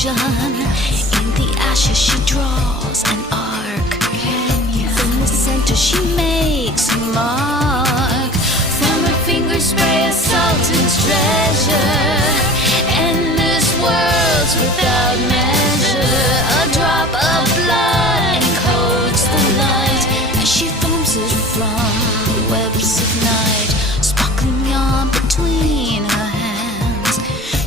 ocean. In the ashes she draws an arc. In the center she makes a mark. From her fingers spray a sultan's treasure. Endless worlds without measure. A drop of blood encodes the light as she forms it from the webs of night. Sparkling yarn between her hands,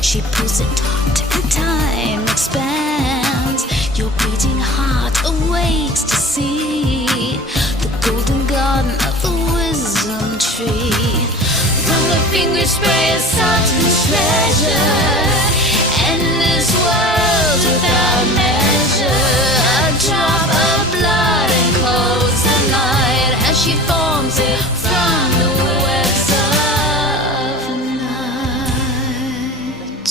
she pulls it taut and time expands. Your beating heart awaits to see the golden garden of the wisdom tree. From her fingers spray a sultan's treasure. Endless worlds without measure. A drop of blood encodes the night as she forms it from the webs of night.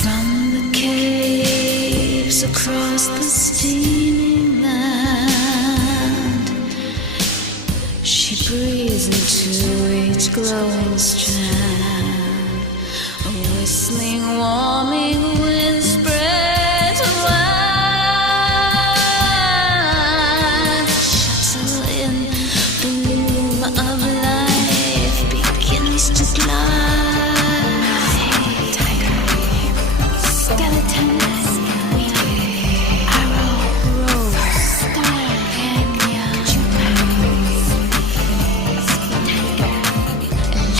From the caves across the steaming land, she breathes into each glowing strand. A whistling, warming wind spreads wide. Shuttle in the loom of life begins to glide. Skeleton, arrow, rose, star,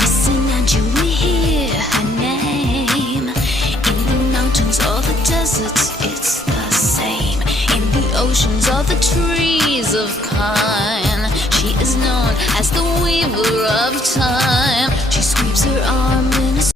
listen and you will hear her name. In the mountains or the deserts, it's the same. In the oceans or the trees of pine, she is known as the weaver of time.